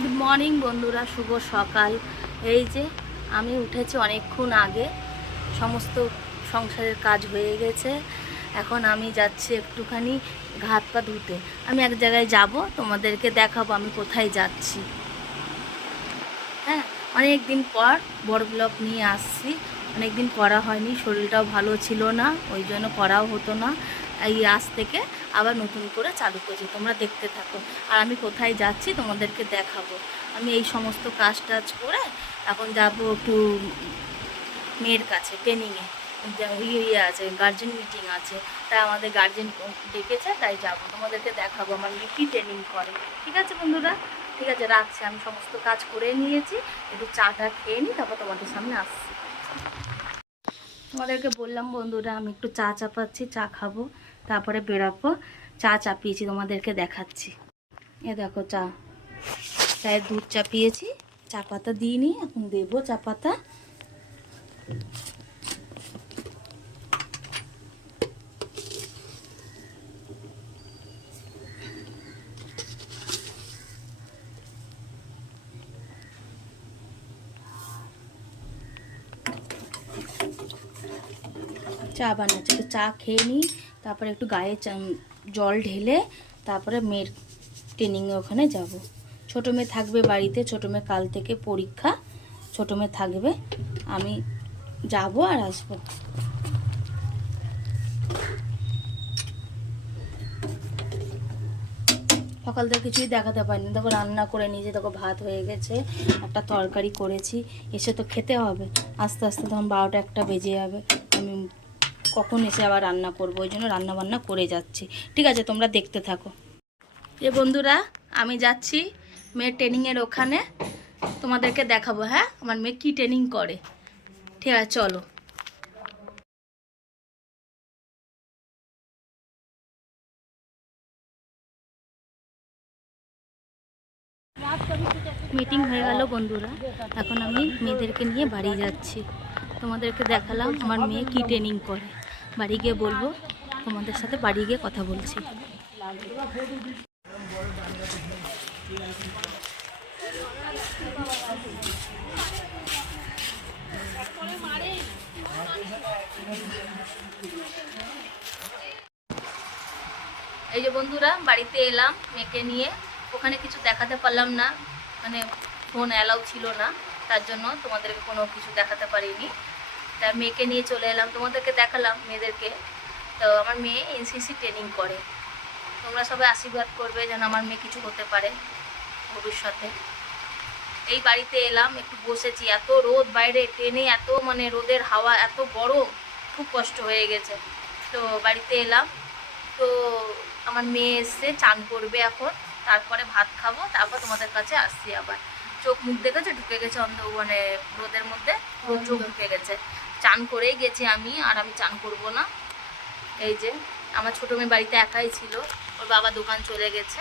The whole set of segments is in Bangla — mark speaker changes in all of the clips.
Speaker 1: গুড মর্নিং বন্ধুরা, শুভ সকাল। এই যে, আমি উঠেছি অনেকক্ষণ আগে। সমস্ত সংসারের কাজ হয়ে গেছে। এখন আমি যাচ্ছি একটুখানি হাত পা ধুতে। আমি এক জায়গায় যাব, তোমাদেরকে দেখাবো আমি কোথায় যাচ্ছি। হ্যাঁ অনেক দিন পর বড় ব্লগ নিয়ে আসছি। অনেক দিন করা হয়নি, শরীরটাও ভালো ছিল না, ওই জন্য করাও হতো না। এই আজ থেকে আবার নতুন করে চালু করছি। তোমরা দেখতে থাকো। আর আমি কোথায় যাচ্ছি তোমাদেরকে দেখাবো। আমি এই সমস্ত কাজ টাজ করে এখন যাব একটু মেয়ের কাছে ট্রেনিংয়ে ইয়ে আছে গার্জেন মিটিং আছে। তাই আমাদের গার্জেন ডেকেছে, তাই যাব। তোমাদেরকে দেখাবো আমার মেয়ে কী ট্রেনিং করে। ঠিক আছে বন্ধুরা? ঠিক আছে, রাখছি। আমি সমস্ত কাজ করে নিয়েছি। একটু চাটা খেয়ে নিই, তারপর তোমাদের সামনে আসছি। তোমাদেরকে বললাম, বন্ধুরা, আমি একটু চা চাপাচ্ছি, চা খাব। তারপরে বেরাবো। চা চাপিয়েছি, তোমাদেরকে দেখাচ্ছি। এ দেখো চা। চায়ের দুধ চাপিয়েছি, চা পাতা দিইনি এখন দেবো চা পাতা। চা বানাচ্ছি তো চা খেয়ে নিই। তারপরে একটু গায়ে জল ঢেলে তারপরে মেয়ের ট্রেনিংয়ে ওখানে যাব। ছোটো মেয়ে থাকবে বাড়িতে, ছোটো মেয়ে কাল থেকে পরীক্ষা, ছোটো মেয়ে থাকবে, আমি যাব আর আসব। সকাল থেকে কিছুই দেখাতে পারিনি। দেখো রান্না করে নিয়েছি, দেখো ভাত হয়ে গেছে, একটা তরকারি করেছি, এসে তো খেতে হবে। আস্তে আস্তে তখন বারোটা একটা বেজে যাবে। কখন এসে আবার রান্না করব, ওই জন্য রান্না বান্না করে যাচ্ছি। ঠিক আছে, তোমরা দেখতে থাকো। এ বন্ধুরা, আমি যাচ্ছি মেয়ের ট্রেনিংয়ের ওখানে। তোমাদেরকে দেখাবো হ্যাঁ? আমার মেয়ে কী ট্রেনিং করে। ঠিক আছে, চলো। মিটিং হয়ে গেল বন্ধুরা। এখন আমি মেয়েদেরকে নিয়ে বাড়ি যাচ্ছি। তোমাদেরকে দেখালাম আমার মেয়ে কি ট্রেনিং করে। বাড়ি গিয়ে বলব, তোমাদের সাথে বাড়ি গিয়ে কথা বলছি। এই যে বন্ধুরা, বাড়িতে এলাম মেয়েকে নিয়ে। ওখানে কিছু দেখাতে পারলাম না মানে ফোন অ্যালাউ ছিল না, তার জন্য তোমাদেরকে কোনো কিছু দেখাতে পারিনি। তার মেয়েকে নিয়ে চলে এলাম তোমাদেরকে দেখালাম মেয়েদেরকে। তো আমার মেয়ে এনসিসি ট্রেনিং করে। তোমরা সবাই আশীর্বাদ করবে যেন আমার মেয়ে কিছু হতে পারে ভবিষ্যতে। এই বাড়িতে এলাম একটু বসেছি। এত রোদ বাইরে ট্রেনে এত মানে রোদের হাওয়া এত গরম খুব কষ্ট হয়ে গেছে। তো বাড়িতে এলাম। তো আমার মেয়ে এসছে চান করবে এখন। তারপরে ভাত খাব তারপর তোমাদের কাছে আসছি আবার। চোখ মুখ দেখেছে? ঢুকে গেছে অন্ধ মানে রোদের মধ্যে। চোখ ঢুকে গেছে। চান করেই গেছি আমি, আর আমি চান করব না। এই যে, আমার ছোটো মেয়ে বাড়িতে একাই ছিল, ওর বাবা দোকান চলে গেছে।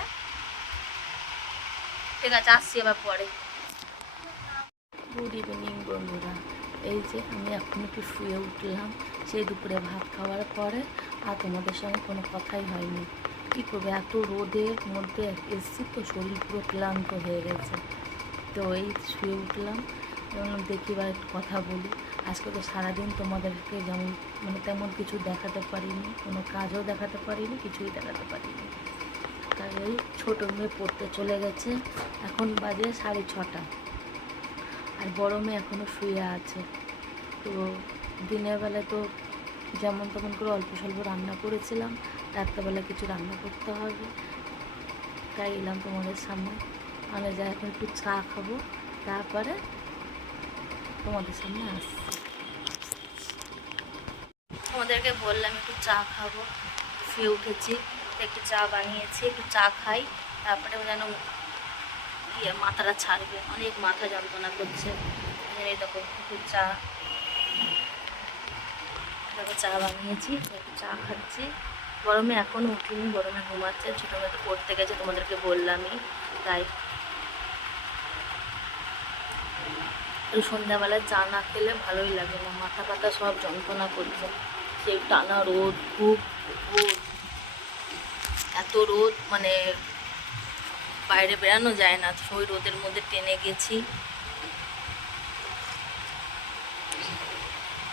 Speaker 1: ঠিক আছে, আসছি আবার পরে। গুড ইভিনিং বন্ধুরা। এই যে, আমি এখন একটু শুয়ে উঠলাম সেই দুপুরে ভাত খাওয়ার পরে, আর তোমাদের সঙ্গে কোনো কথাই হয়নি। কী করবে, এত রোদের মধ্যে এসছি তো শরীর পুরো ক্লান্ত হয়ে গেছে। তো এই শুয়ে উঠলাম দেখি বা একটু কথা বলি। আজকে তো সারাদিন তোমাদেরকে যেমন মানে তেমন কিছু দেখাতে পারিনি, কোনো কাজও দেখাতে পারিনি, কিছুই দেখাতে পারিনি। তাই এই ছোটো মেয়ে পড়তে চলে গেছে, এখন বাজে সাড়ে ছটা। আর বড় মেয়ে এখনও শুয়ে আছে। তো দিনের বেলায় তো যেমন তেমন করে অল্প স্বল্প রান্না করেছিলাম, রাত্রেবেলা কিছু রান্না করতে হবে। তাই এলাম তোমাদের সামনে। আমি যাই এখন একটু চা খাব, তারপরে তোমাদের সামনে আসছি। তোমাদেরকে বললাম একটু চা খাব। শুয়ে উঠেছি, একটু চা বানিয়েছি, একটু চা খাই তারপরে যেন ইয়ে মাথাটা ছাড়বে, অনেক মাথা যন্ত্রণা করছে। দেখো একটু চা। চা বানিয়েছি, একটু চা খাচ্ছি। গরমে এখনও উঠিনি, গরমে ঘুমাচ্ছে ছোটো মেয়ে পড়তে গেছে তোমাদেরকে বললামই, তাই এই সন্ধ্যাবেলায় চা না খেলে ভালোই লাগে না। মাথা পাতা সব যন্ত্রণা করছে। সেই টানা রোদ, খুব রোদ। এত রোদ মানে বাইরে বেরানো যায় না। ওই রোদের মধ্যে টেনে গেছি।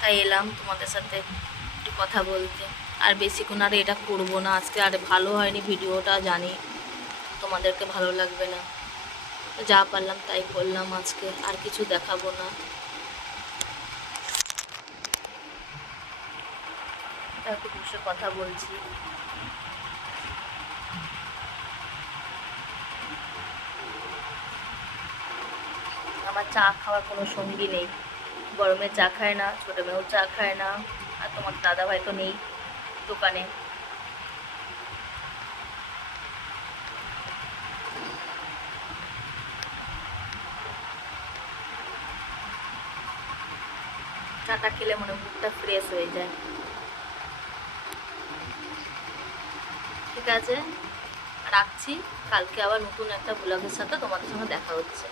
Speaker 1: তাই এলাম তোমাদের সাথে একটু কথা বলতে। আর বেশিক্ষণ আর এটা করব না। আজকে আর ভালো হয়নি ভিডিওটা, জানি। তোমাদেরকে ভালো লাগবে না। যা পারলাম তাই করলাম, আজকে আর কিছু দেখাবো না। কথা বলছি। আমার চা খাওয়ার কোনো সঙ্গী নেই। গরমে চা খায় না ছোটো মেয়েও চা খায় না। আর তোমার দাদা ভাই তো নেই দোকানে। চাটা খেলে মনে মুখটা ফ্রেশ হয়ে যায়। ঠিক আছে? রাখছি। কালকে আবার নতুন একটা ব্লগের সাথে তোমাদের সঙ্গে দেখা হচ্ছে।